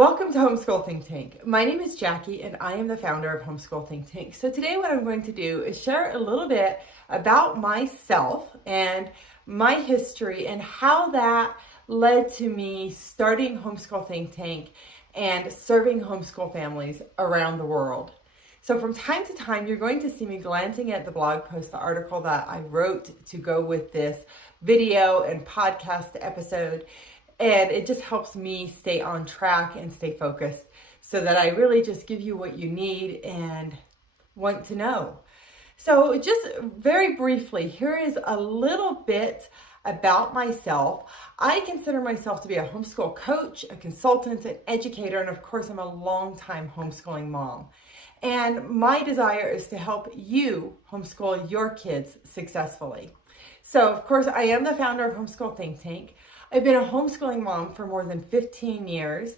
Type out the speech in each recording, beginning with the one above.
Welcome to HomeSchool ThinkTank. My name is Jackie and I am the founder of HomeSchool ThinkTank. So today what I'm going to do is share a little bit about myself and my history and how that led to me starting HomeSchool ThinkTank and serving homeschool families around the world. So from time to time, you're going to see me glancing at the blog post, the article that I wrote to go with this video and podcast episode. And it just helps me stay on track and stay focused so that I really just give you what you need and want to know. So just very briefly, here is a little bit about myself. I consider myself to be a homeschool coach, a consultant, an educator, and of course, I'm a longtime homeschooling mom. And my desire is to help you homeschool your kids successfully. So of course, I am the founder of HomeSchool ThinkTank. I've been a homeschooling mom for more than 15 years.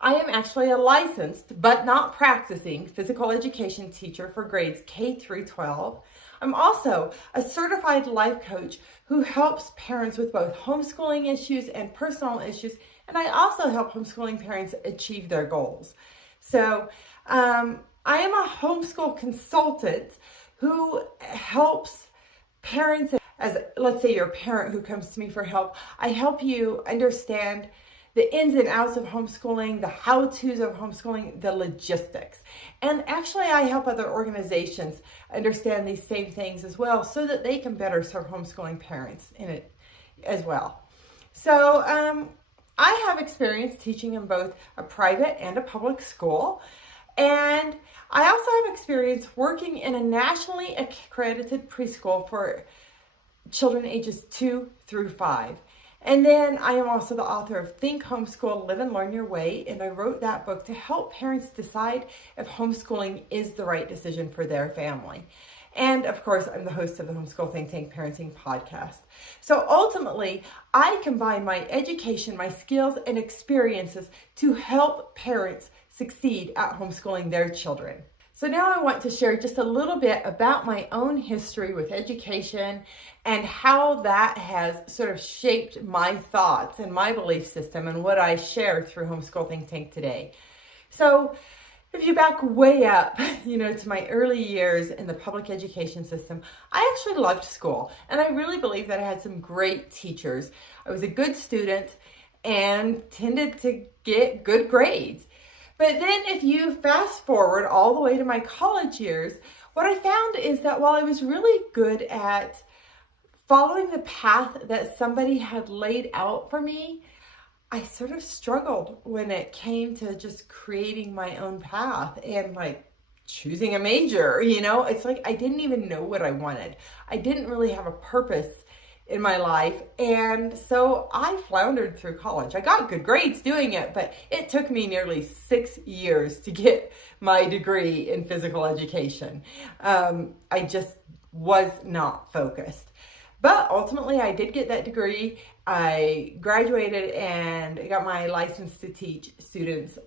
I am actually a licensed, but not practicing, physical education teacher for grades K through 12. I'm also a certified life coach who helps parents with both homeschooling issues and personal issues, and I also help homeschooling parents achieve their goals. So I am a homeschool consultant who helps parents. As let's say you're a parent who comes to me for help, I help you understand the ins and outs of homeschooling, the how-tos of homeschooling, the logistics. And actually I help other organizations understand these same things as well so that they can better serve homeschooling parents in it as well. So I have experience teaching in both a private and a public school. And I also have experience working in a nationally accredited preschool for children ages 2 through 5. And then I am also the author of Think Homeschool, Live and Learn Your Way. And I wrote that book to help parents decide if homeschooling is the right decision for their family. And of course, I'm the host of the HomeSchool ThinkTank Parenting Podcast. So ultimately, I combine my education, my skills, and experiences to help parents succeed at homeschooling their children. So now I want to share just a little bit about my own history with education and how that has sort of shaped my thoughts and my belief system and what I share through HomeSchool ThinkTank today. So if you back way up, to my early years in the public education system, I actually loved school. And I really believe that I had some great teachers. I was a good student and tended to get good grades. But then if you fast forward all the way to my college years, what I found is that while I was really good at following the path that somebody had laid out for me, I sort of struggled when it came to just creating my own path and choosing a major, It's like I didn't even know what I wanted. I didn't really have a purpose in my life. And so I floundered through college. I got good grades doing it, but it took me nearly 6 years to get my degree in physical education. I just was not focused. But ultimately I did get that degree. I graduated and got my license to teach students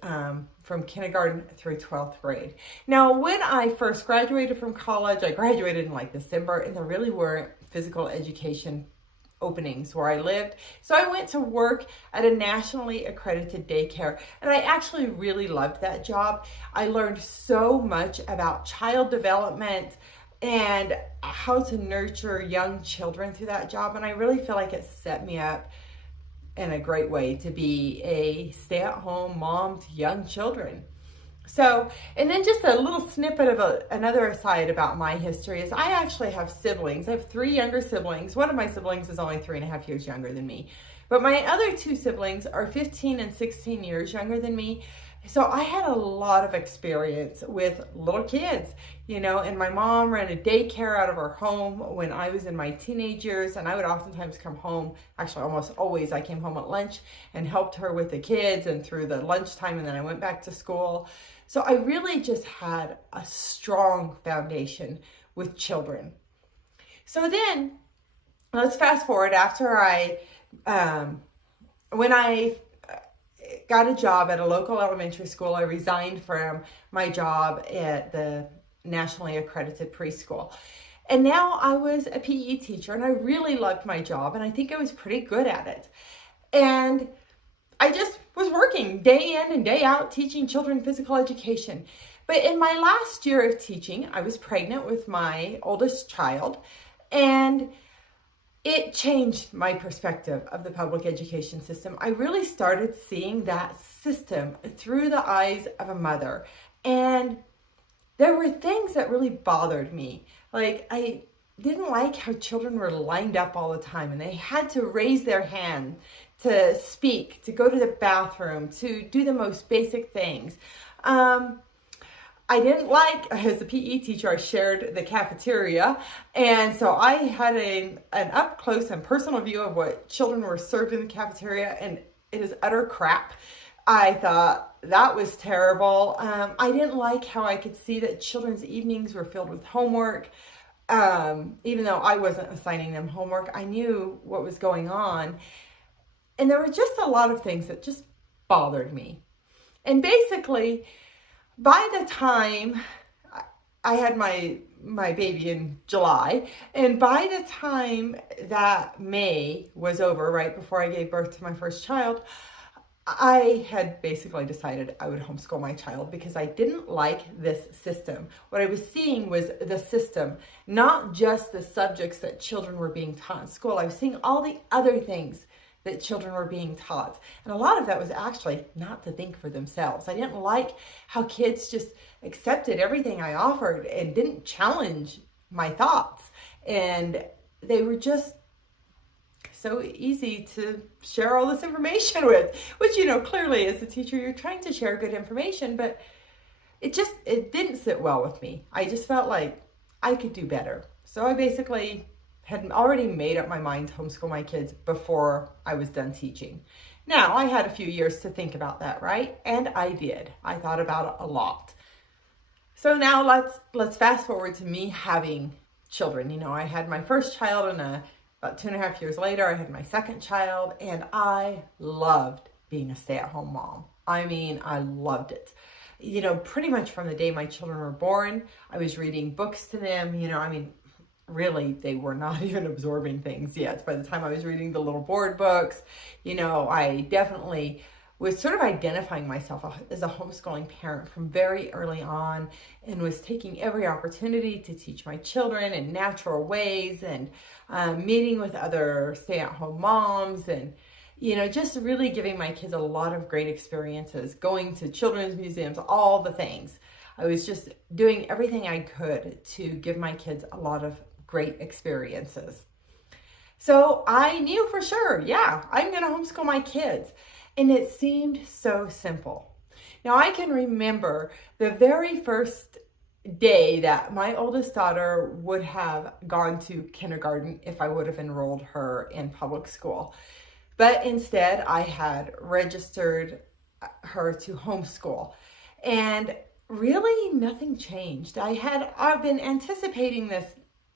from kindergarten through 12th grade. Now, when I first graduated from college, I graduated in December, and there really weren't physical education openings where I lived. So I went to work at a nationally accredited daycare, and I actually really loved that job. I learned so much about child development and how to nurture young children through that job. And I really feel like it set me up in a great way to be a stay-at-home mom to young children. So, and then just a little snippet of another aside about my history is I actually have siblings. I have 3 younger siblings. One of my siblings is only 3.5 years younger than me. But my other 2 siblings are 15 and 16 years younger than me. So I had a lot of experience with little kids, and my mom ran a daycare out of her home when I was in my teenage years, and I would oftentimes come home, actually almost always I came home at lunch and helped her with the kids and through the lunchtime, and then I went back to school. So I really just had a strong foundation with children. So then let's fast forward after when I got a job at a local elementary school. I resigned from my job at the nationally accredited preschool. And now I was a PE teacher, and I really loved my job, and I think I was pretty good at it. And I just was working day in and day out teaching children physical education. But in my last year of teaching, I was pregnant with my oldest child, and it changed my perspective of the public education system. I really started seeing that system through the eyes of a mother. And there were things that really bothered me. Like, I didn't like how children were lined up all the time and they had to raise their hand to speak, to go to the bathroom, to do the most basic things. I didn't like, as a PE teacher, I shared the cafeteria, and so I had an up close and personal view of what children were served in the cafeteria, and it is utter crap. I thought that was terrible. I didn't like how I could see that children's evenings were filled with homework. Even though I wasn't assigning them homework, I knew what was going on. And there were just a lot of things that just bothered me. And basically, by the time I had my baby in July, and by the time that May was over, right before I gave birth to my first child, I had basically decided I would homeschool my child because I didn't like this system. What I was seeing was the system, not just the subjects that children were being taught in school. I was seeing all the other things that children were being taught. And a lot of that was actually not to think for themselves. I didn't like how kids just accepted everything I offered and didn't challenge my thoughts. And they were just so easy to share all this information with, which, you know, clearly as a teacher, you're trying to share good information, but it didn't sit well with me. I just felt like I could do better. So I basically had already made up my mind to homeschool my kids before I was done teaching. Now, I had a few years to think about that, right? And I did. I thought about it a lot. So now let's fast forward to me having children. You know, I had my first child, and about 2.5 years later, I had my second child, and I loved being a stay-at-home mom. I mean, I loved it. You know, pretty much from the day my children were born, I was reading books to them. You know, I mean, really, they were not even absorbing things yet. By the time I was reading the little board books, you know, I definitely was sort of identifying myself as a homeschooling parent from very early on, and was taking every opportunity to teach my children in natural ways, and meeting with other stay-at-home moms, and, you know, just really giving my kids a lot of great experiences, going to children's museums, all the things. I was just doing everything I could to give my kids a lot of great experiences. So I knew for sure, yeah, I'm going to homeschool my kids. And it seemed so simple. Now, I can remember the very first day that my oldest daughter would have gone to kindergarten if I would have enrolled her in public school. But instead, I had registered her to homeschool. And really nothing changed. I've been anticipating this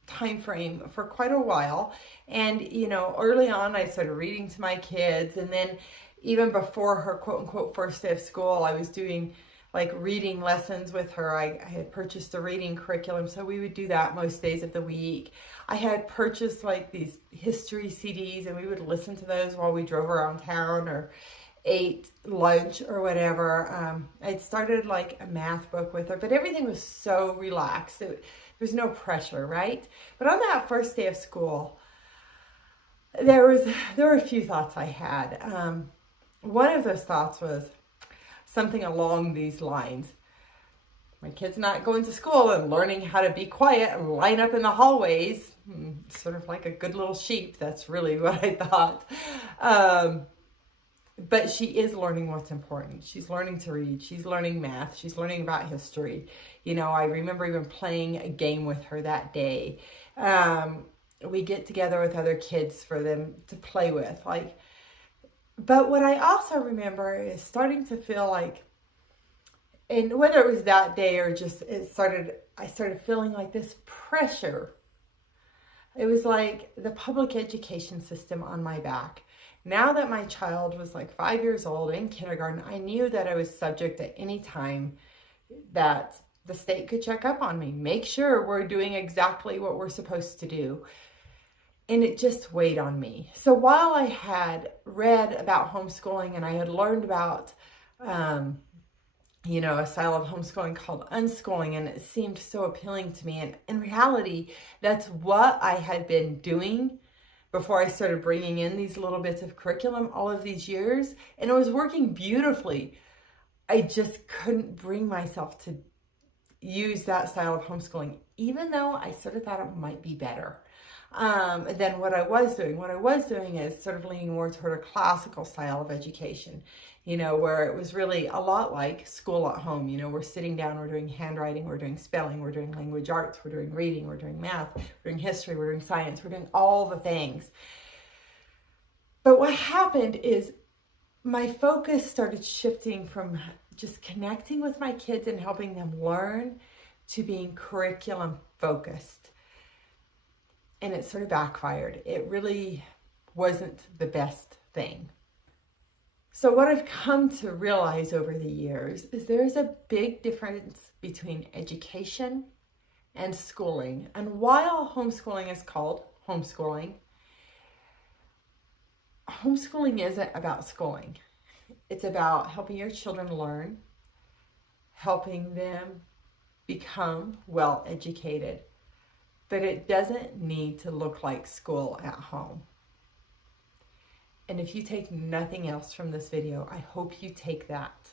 time frame for quite a while. And, you know, early on, I started reading to my kids, and then even before her quote unquote first day of school, I was doing like reading lessons with her. I had purchased a reading curriculum, so we would do that most days of the week. I had purchased like these history CDs, and we would listen to those while we drove around town or ate lunch or whatever. I'd started like a math book with her, but everything was so relaxed. There's no pressure, right? But on that first day of school, there were a few thoughts I had. One of those thoughts was something along these lines. My kid's not going to school and learning how to be quiet and line up in the hallways, sort of like a good little sheep. That's really what I thought. But she is learning what's important. She's learning to read. She's learning math. She's learning about history. You know, I remember even playing a game with her that day. We get together with other kids for them to play with. But what I also remember is starting to feel like, and whether it was that day or just I started feeling like this pressure. It was like the public education system on my back. Now that my child was like 5 years old in kindergarten, I knew that I was subject at any time that the state could check up on me, make sure we're doing exactly what we're supposed to do. and it just weighed on me. So while I had read about homeschooling and I had learned about, a style of homeschooling called unschooling, and it seemed so appealing to me. And in reality, that's what I had been doing before I started bringing in these little bits of curriculum all of these years. And it was working beautifully. I just couldn't bring myself to use that style of homeschooling, even though I sort of thought it might be better than what I was doing. What I was doing is sort of leaning more toward a classical style of education, where it was really a lot like school at home. We're sitting down, we're doing handwriting, we're doing spelling, we're doing language arts, we're doing reading, we're doing math, we're doing history, we're doing science, we're doing all the things. But what happened is my focus started shifting from just connecting with my kids and helping them learn to being curriculum focused. And it sort of backfired. It really wasn't the best thing. So what I've come to realize over the years is there's a big difference between education and schooling. And while homeschooling is called homeschooling, homeschooling isn't about schooling. It's about helping your children learn, helping them become well educated. But it doesn't need to look like school at home. And if you take nothing else from this video, I hope you take that.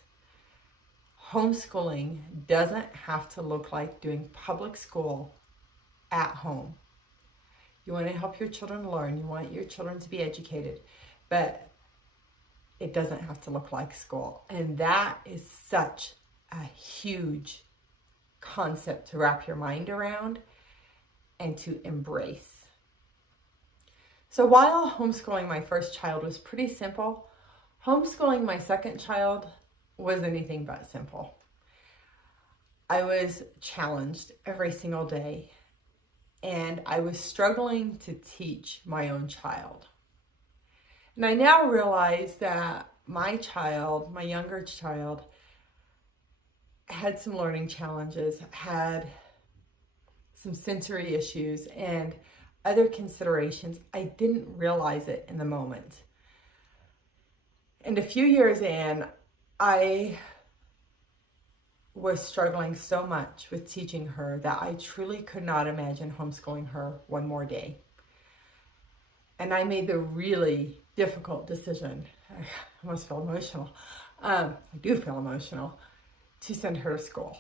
Homeschooling doesn't have to look like doing public school at home. You want to help your children learn. You want your children to be educated. But it doesn't have to look like school. And that is such a huge concept to wrap your mind around and to embrace. So while homeschooling my first child was pretty simple, homeschooling my second child was anything but simple. I was challenged every single day, and I was struggling to teach my own child. And I now realize that my child, my younger child, had some learning challenges, had some sensory issues, and other considerations. I didn't realize it in the moment. And a few years in, I was struggling so much with teaching her that I truly could not imagine homeschooling her one more day. And I made the really difficult decision, I almost feel emotional, I do feel emotional, to send her to school.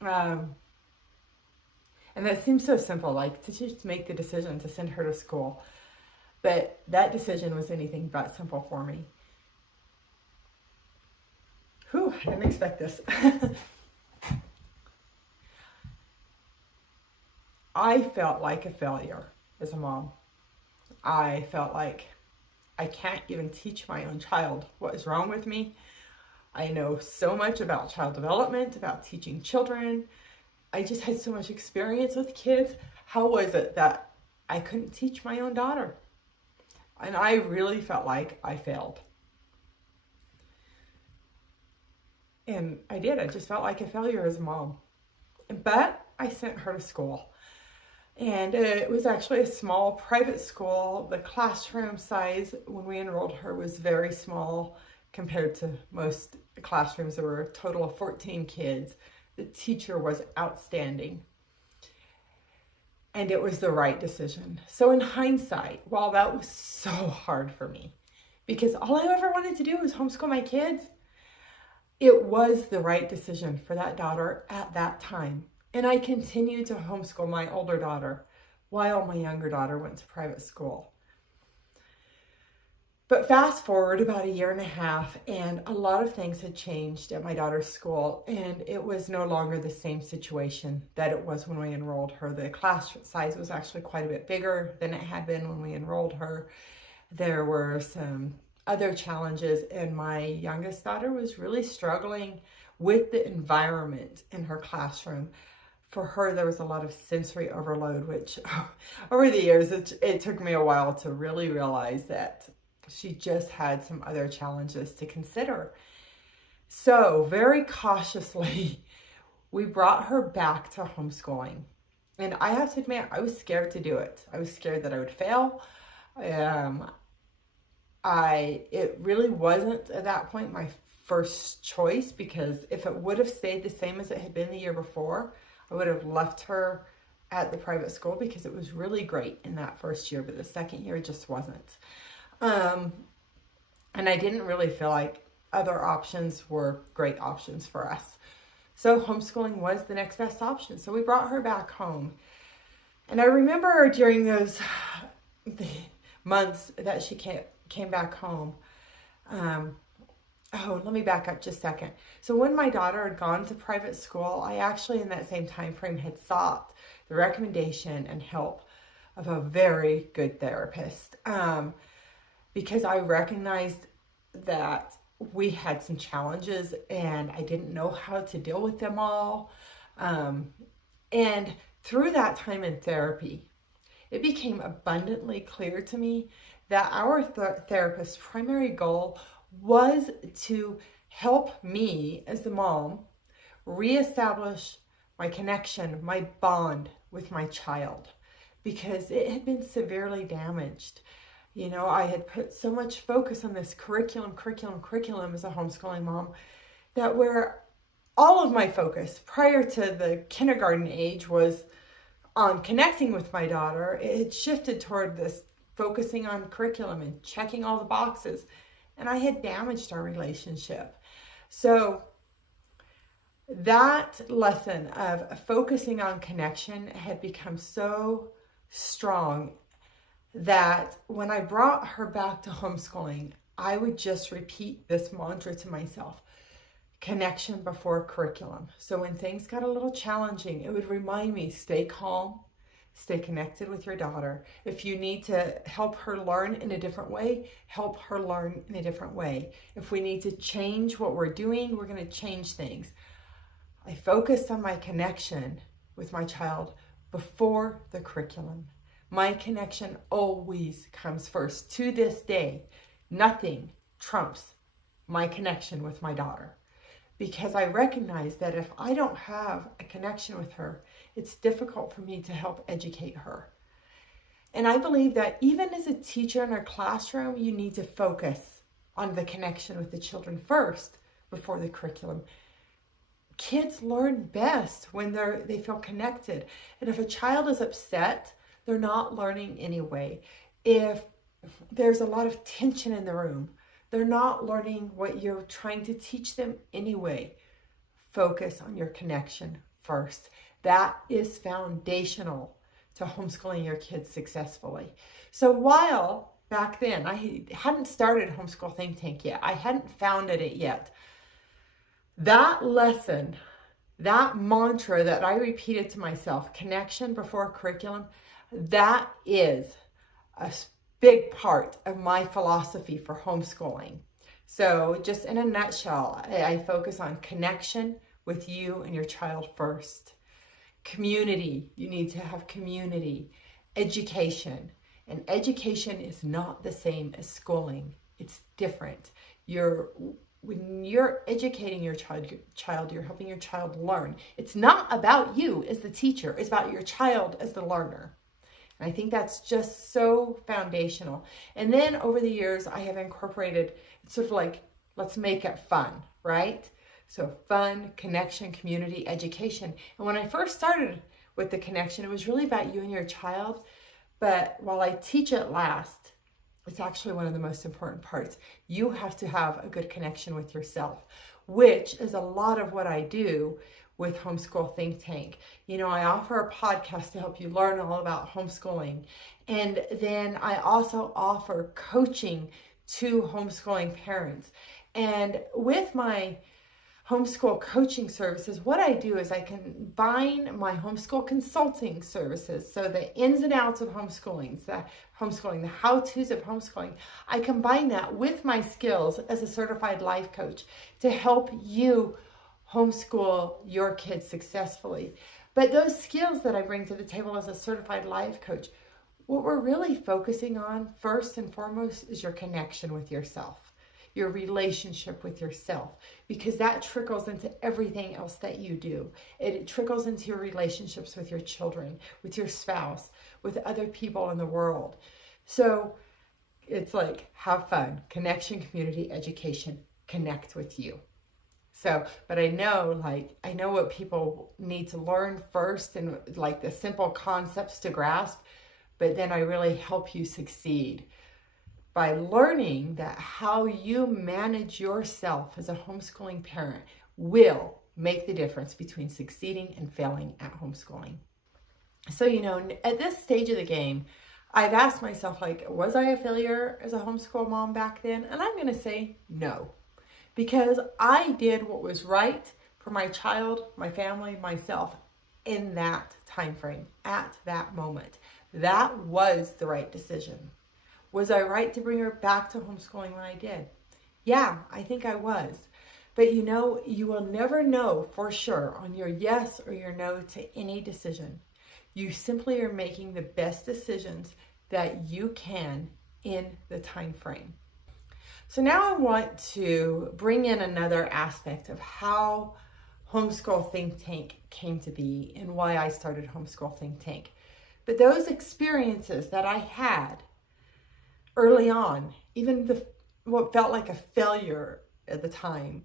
And that seems so simple, like to just make the decision to send her to school. But that decision was anything but simple for me. Whew, I didn't expect this. I felt like a failure as a mom. I felt like I can't even teach my own child what is wrong with me. I know so much about child development, about teaching children. I just had so much experience with kids. How was it that I couldn't teach my own daughter? And I really felt like I failed. And I did. I just felt like a failure as a mom. But I sent her to school. And it was actually a small private school. The classroom size when we enrolled her was very small compared to most classrooms. There were a total of 14 kids. The teacher was outstanding. And it was the right decision. So in hindsight, while that was so hard for me, because all I ever wanted to do was homeschool my kids, it was the right decision for that daughter at that time. And I continued to homeschool my older daughter while my younger daughter went to private school. But fast forward about a year and a half, and a lot of things had changed at my daughter's school, and it was no longer the same situation that it was when we enrolled her. The class size was actually quite a bit bigger than it had been when we enrolled her. There were some other challenges, and my youngest daughter was really struggling with the environment in her classroom. For her, there was a lot of sensory overload, which over the years, it took me a while to really realize that she just had some other challenges to consider. So very cautiously, we brought her back to homeschooling. And I have to admit, I was scared to do it. I was scared that I would fail. It really wasn't at that point my first choice, because if it would have stayed the same as it had been the year before, I would have left her at the private school, because it was really great in that first year, but the second year it just wasn't. And I didn't really feel like other options were great options for us. So homeschooling was the next best option. So we brought her back home. And I remember during those months that she came back home, let me back up just a second. So when my daughter had gone to private school, I actually in that same time frame had sought the recommendation and help of a very good therapist, because I recognized that we had some challenges and I didn't know how to deal with them all. And through that time in therapy, it became abundantly clear to me that our therapist's primary goal was to help me as the mom reestablish my connection, my bond with my child, because it had been severely damaged. You know, I had put so much focus on this curriculum as a homeschooling mom, that where all of my focus prior to the kindergarten age was on connecting with my daughter, it had shifted toward this focusing on curriculum and checking all the boxes, and I had damaged our relationship. So that lesson of focusing on connection had become so strong that when I brought her back to homeschooling, I would just repeat this mantra to myself: connection before curriculum. So when things got a little challenging, it would remind me, stay calm, stay connected with your daughter. If you need to help her learn in a different way, help her learn in a different way. If we need to change what we're doing, we're going to change things. I focused on my connection with my child before the curriculum. My connection always comes first. To this day, nothing trumps my connection with my daughter, because I recognize that if I don't have a connection with her, it's difficult for me to help educate her. And I believe that even as a teacher in our classroom, you need to focus on the connection with the children first before the curriculum. Kids learn best when they feel connected. And if a child is upset, they're not learning anyway. If there's a lot of tension in the room, they're not learning what you're trying to teach them anyway. Focus on your connection first. That is foundational to homeschooling your kids successfully. So while back then I hadn't started Homeschool Think Tank yet, I hadn't founded it yet, that lesson, that mantra that I repeated to myself, connection before curriculum, that is a big part of my philosophy for homeschooling. So just in a nutshell, I focus on connection with you and your child first. Community, you need to have community. Education, and education is not the same as schooling. It's different. When you're educating your child, you're helping your child learn. It's not about you as the teacher, it's about your child as the learner. And I think that's just so foundational. And then over the years, I have incorporated, it's sort of like, let's make it fun, right? So fun, connection, community, education. And when I first started with the connection, it was really about you and your child. But while I teach it last, it's actually one of the most important parts. You have to have a good connection with yourself, which is a lot of what I do with Homeschool Think Tank. You know, I offer a podcast to help you learn all about homeschooling. And then I also offer coaching to homeschooling parents. And with my homeschool coaching services, what I do is I combine my homeschool consulting services, so the ins and outs of homeschooling, the how-tos of homeschooling, I combine that with my skills as a certified life coach to help you homeschool your kids successfully. But those skills that I bring to the table as a certified life coach, what we're really focusing on first and foremost is your connection with yourself. your relationship with yourself, because that trickles into everything else that you do. It trickles into your relationships with your children, with your spouse, with other people in the world. So it's like, have fun, connection, community, education, connect with you. So, but I know what people need to learn first, and like the simple concepts to grasp, but then I really help you succeed by learning that how you manage yourself as a homeschooling parent will make the difference between succeeding and failing at homeschooling. So, at this stage of the game, I've asked myself, like, was I a failure as a homeschool mom back then? And I'm going to say no. Because I did what was right for my child, my family, myself in that time frame, at that moment. That was the right decision. Was I right to bring her back to homeschooling when I did? Yeah, I think I was. But you will never know for sure on your yes or your no to any decision. You simply are making the best decisions that you can in the time frame. So now I want to bring in another aspect of how Homeschool Think Tank came to be and why I started Homeschool Think Tank. But those experiences that I had early on, even what felt like a failure at the time,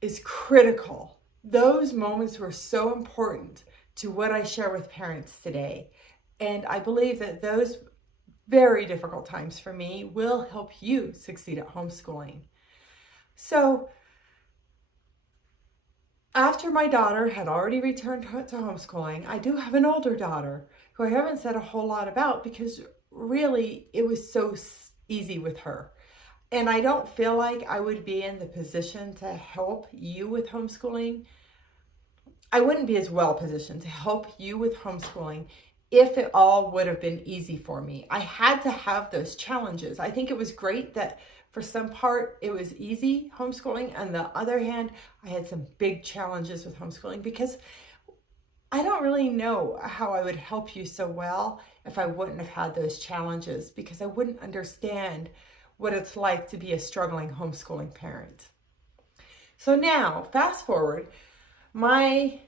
is critical. Those moments were so important to what I share with parents today. And I believe that those very difficult times for me will help you succeed at homeschooling. So after my daughter had already returned to homeschooling, I do have an older daughter who I haven't said a whole lot about because really it was so easy with her. And I don't feel like I would be in the position to help you with homeschooling. I wouldn't be as well positioned to help you with homeschooling if it all would have been easy for me. I had to have those challenges. I think it was great that for some part it was easy homeschooling. On the other hand, I had some big challenges with homeschooling because I don't really know how I would help you so well if I wouldn't have had those challenges, because I wouldn't understand what it's like to be a struggling homeschooling parent. So now, fast forward, my,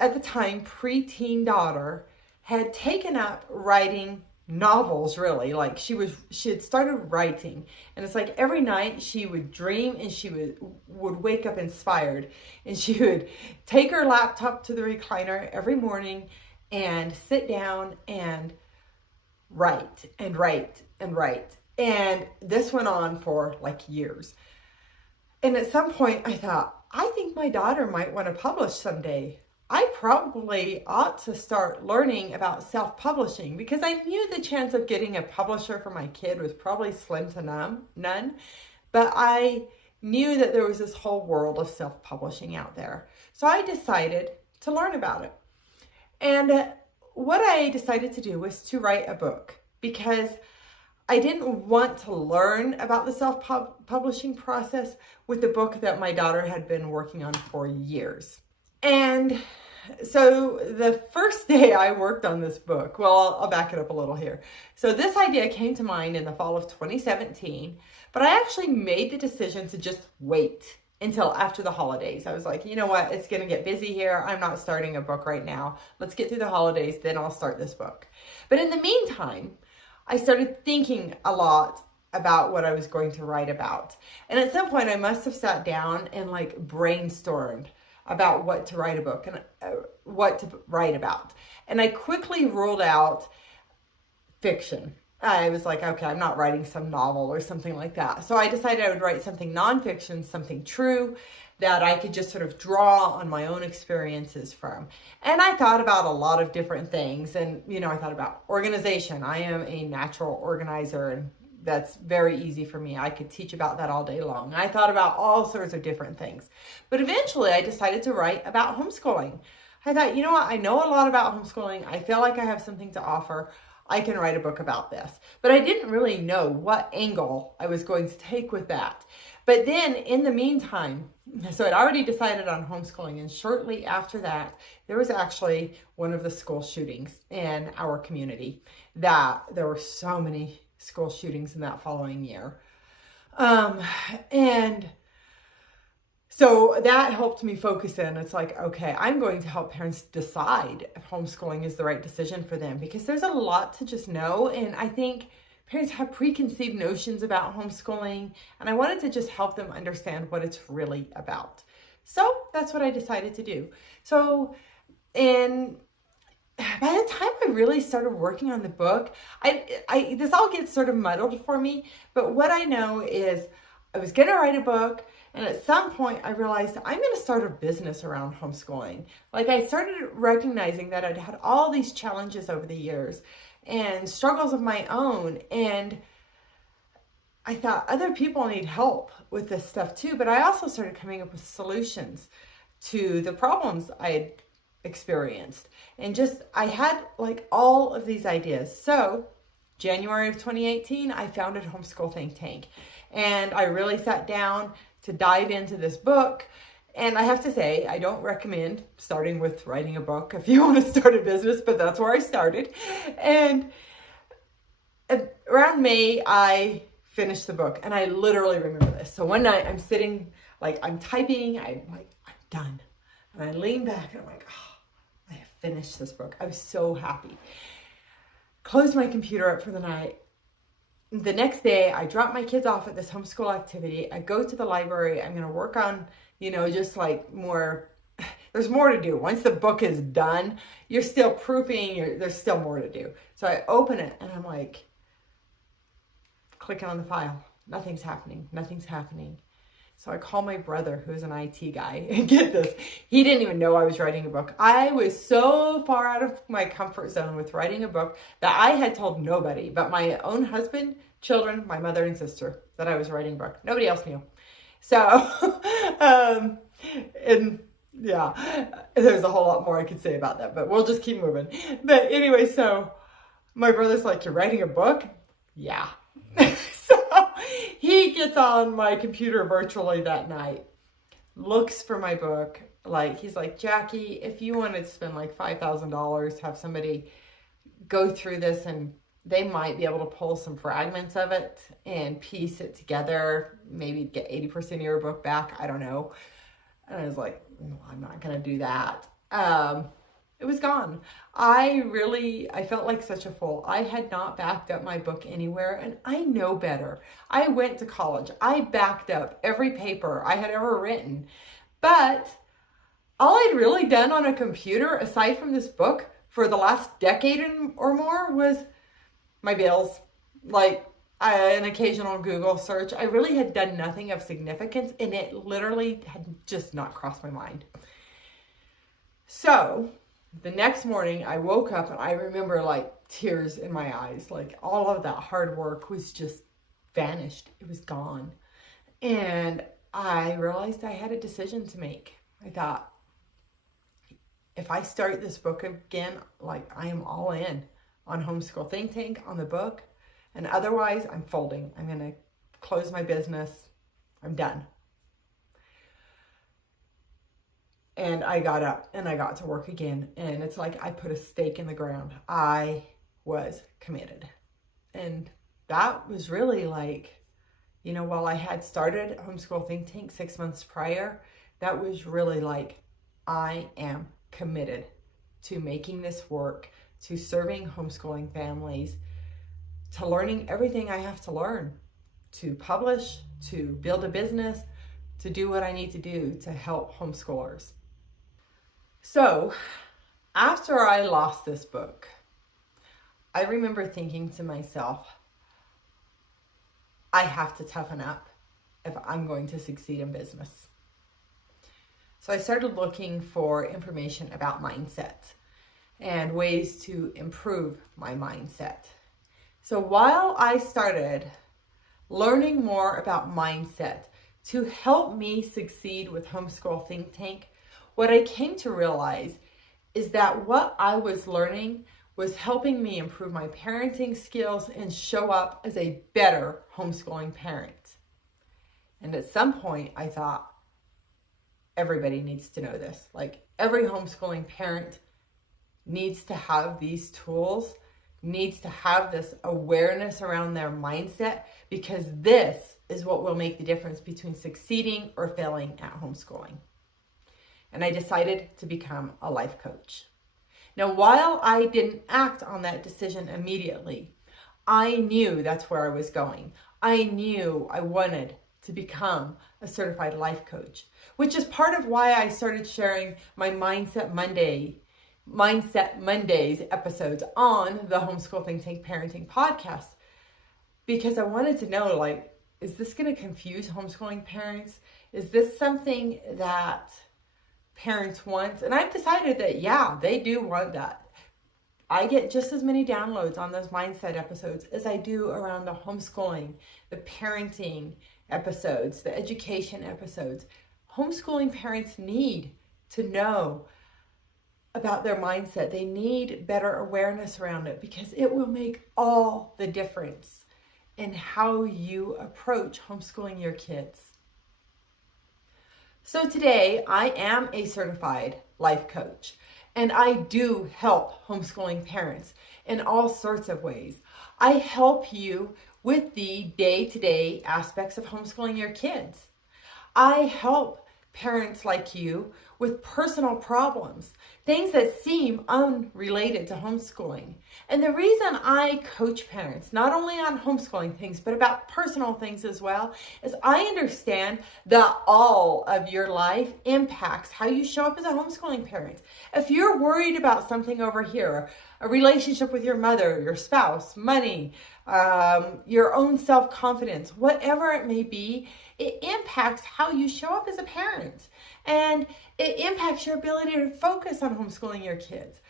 at the time, preteen daughter had taken up writing novels, really. Like she had started writing, and it's like every night she would dream and she would wake up inspired, and she would take her laptop to the recliner every morning and sit down and write and write and write. And this went on for like years. And at some point I thought, I think my daughter might want to publish someday. I probably ought to start learning about self-publishing, because I knew the chance of getting a publisher for my kid was probably slim to none. But I knew that there was this whole world of self-publishing out there. So I decided to learn about it. And what I decided to do was to write a book, because I didn't want to learn about the self-publishing process with the book that my daughter had been working on for years. And so the first day I worked on this book, well, I'll back it up a little here. So this idea came to mind in the fall of 2017, but I actually made the decision to just wait until after the holidays. I was like, you know what, it's going to get busy here. I'm not starting a book right now. Let's get through the holidays, then I'll start this book. But in the meantime, I started thinking a lot about what I was going to write about. And at some point I must have sat down and like brainstormed about what to write a book and what to write about. And I quickly ruled out fiction. I was like, okay, I'm not writing some novel or something like that. So I decided I would write something nonfiction, something true that I could just sort of draw on my own experiences from. And I thought about a lot of different things. And, I thought about organization. I am a natural organizer, and that's very easy for me. I could teach about that all day long. I thought about all sorts of different things. But eventually I decided to write about homeschooling. I thought, you know what? I know a lot about homeschooling. I feel like I have something to offer. I can write a book about this. But I didn't really know what angle I was going to take with that. But then in the meantime, so I'd already decided on homeschooling, and shortly after that, there was actually one of the school shootings in our community. That there were so many school shootings in that following year. Um, and so that helped me focus in. It's like, okay, I'm going to help parents decide if homeschooling is the right decision for them, because there's a lot to just know. And I think parents have preconceived notions about homeschooling, and I wanted to just help them understand what it's really about. So that's what I decided to do. So, and by the time I really started working on the book, I this all gets sort of muddled for me, but what I know is I was going to write a book, and at some point I realized I'm going to start a business around homeschooling. Like, I started recognizing that I'd had all these challenges over the years and struggles of my own, and I thought other people need help with this stuff too, but I also started coming up with solutions to the problems I had experienced. And just, I had like all of these ideas. So January of 2018, I founded Homeschool Think Tank, and I really sat down to dive into this book. And I have to say, I don't recommend starting with writing a book if you want to start a business, but that's where I started. And around May, I finished the book, and I literally remember this. So one night I'm sitting, like, I'm typing, I'm like, I'm done. And I lean back and I'm like, oh, I have finished this book. I was so happy. Closed my computer up for the night. The next day, I drop my kids off at this homeschool activity. I go to the library. I'm going to work on, just like more, there's more to do. Once the book is done, you're still proofing, there's still more to do. So I open it and I'm like, clicking on the file. Nothing's happening. Nothing's happening. So I call my brother, who's an IT guy, and get this, he didn't even know I was writing a book. I was so far out of my comfort zone with writing a book that I had told nobody but my own husband, children, my mother and sister, that I was writing a book. Nobody else knew. So, and yeah, there's a whole lot more I could say about that, but we'll just keep moving. But anyway, so my brother's like, you're writing a book? Yeah. So he gets on my computer virtually that night, looks for my book. Like, he's like, Jackie, if you wanted to spend like $5,000, have somebody go through this, and they might be able to pull some fragments of it and piece it together, maybe get 80% of your book back. I don't know. And I was like, no, I'm not going to do that. It was gone. I felt like such a fool. I had not backed up my book anywhere, and I know better. I went to college. I backed up every paper I had ever written. But all I'd really done on a computer, aside from this book, for the last decade or more, was my bills, like an occasional Google search. I really had done nothing of significance, and it literally had just not crossed my mind. So the next morning I woke up and I remember like tears in my eyes. Like, all of that hard work was just vanished. It was gone. And I realized I had a decision to make. I thought, if I start this book again, like, I am all in on Homeschool Think Tank, on the book, and otherwise I'm folding. I'm going to close my business. I'm done. And I got up and I got to work again. And it's like I put a stake in the ground. I was committed. And that was really like, while I had started Homeschool Think Tank 6 months prior, that was really like, I am committed to making this work, to serving homeschooling families, to learning everything I have to learn, to publish, to build a business, to do what I need to do to help homeschoolers. So after I lost this book, I remember thinking to myself, I have to toughen up if I'm going to succeed in business. So I started looking for information about mindset and ways to improve my mindset. So while I started learning more about mindset to help me succeed with Homeschool Think Tank, what I came to realize is that what I was learning was helping me improve my parenting skills and show up as a better homeschooling parent. And at some point I thought, everybody needs to know this. Like, every homeschooling parent needs to have these tools, needs to have this awareness around their mindset, because this is what will make the difference between succeeding or failing at homeschooling. And I decided to become a life coach. Now, while I didn't act on that decision immediately, I knew that's where I was going. I knew I wanted to become a certified life coach, which is part of why I started sharing my Mindset Mondays episodes on the Homeschool Think Tank Parenting podcast, because I wanted to know, like, is this going to confuse homeschooling parents? Is this something that parents want? And I've decided that, yeah, they do want that. I get just as many downloads on those mindset episodes as I do around the homeschooling, the parenting episodes, the education episodes. Homeschooling parents need to know about their mindset. They need better awareness around it, because it will make all the difference in how you approach homeschooling your kids. So today I am a certified life coach, and I do help homeschooling parents in all sorts of ways. I help you with the day-to-day aspects of homeschooling your kids. I help parents like you with personal problems, things that seem unrelated to homeschooling. And the reason I coach parents, not only on homeschooling things, but about personal things as well, is I understand that all of your life impacts how you show up as a homeschooling parent. If you're worried about something over here, a relationship with your mother, your spouse, money, your own self-confidence, whatever it may be, it impacts how you show up as a parent. And it impacts your ability to focus on homeschooling your kids.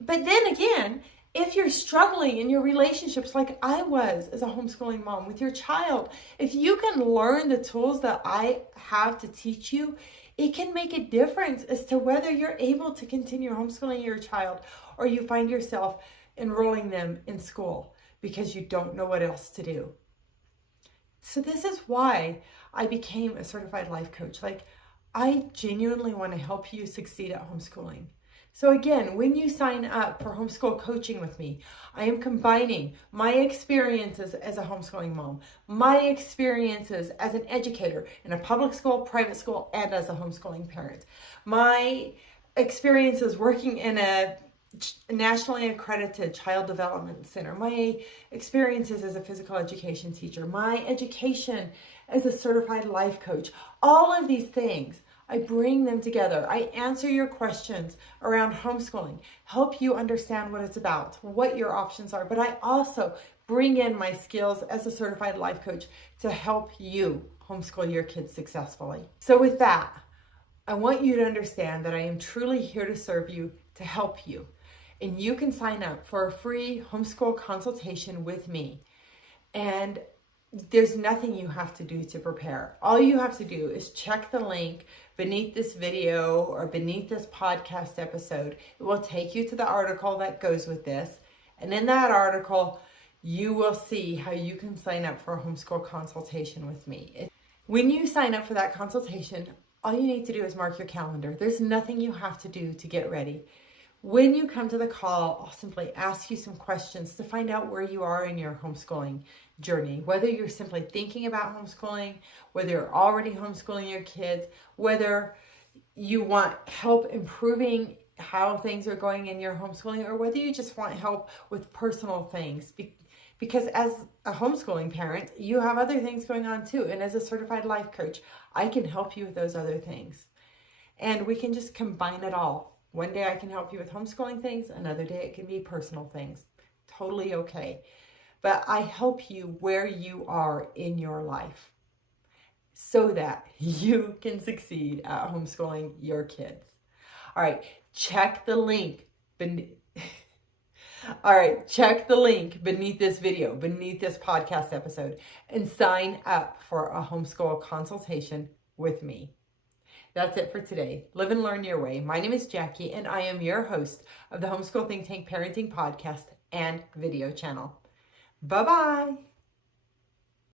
But then again, if you're struggling in your relationships like I was as a homeschooling mom with your child, if you can learn the tools that I have to teach you, it can make a difference as to whether you're able to continue homeschooling your child or you find yourself enrolling them in school because you don't know what else to do. So this is why I became a certified life coach. Like, I genuinely want to help you succeed at homeschooling. So again, when you sign up for homeschool coaching with me, I am combining my experiences as a homeschooling mom, my experiences as an educator in a public school, private school, and as a homeschooling parent, my experiences working in a nationally accredited child development center, my experiences as a physical education teacher, my education as a certified life coach, all of these things, I bring them together. I answer your questions around homeschooling, help you understand what it's about, what your options are, but I also bring in my skills as a certified life coach to help you homeschool your kids successfully. So with that, I want you to understand that I am truly here to serve you, to help you. And you can sign up for a free homeschool consultation with me. And there's nothing you have to do to prepare. All you have to do is check the link beneath this video or beneath this podcast episode. It will take you to the article that goes with this. And in that article, you will see how you can sign up for a homeschool consultation with me. When you sign up for that consultation, all you need to do is mark your calendar. There's nothing you have to do to get ready. When you come to the call, I'll simply ask you some questions to find out where you are in your homeschooling journey, whether you're simply thinking about homeschooling, whether you're already homeschooling your kids, whether you want help improving how things are going in your homeschooling, or whether you just want help with personal things. Because as a homeschooling parent, you have other things going on too. And as a certified life coach, I can help you with those other things. And we can just combine it all. One day I can help you with homeschooling things. Another day it can be personal things. Totally okay. But I help you where you are in your life so that you can succeed at homeschooling your kids. All right, check the link beneath this video, beneath this podcast episode, and sign up for a homeschool consultation with me. That's it for today. Live and learn your way. My name is Jackie, and I am your host of the Homeschool Think Tank Parenting Podcast and video channel. Bye-bye.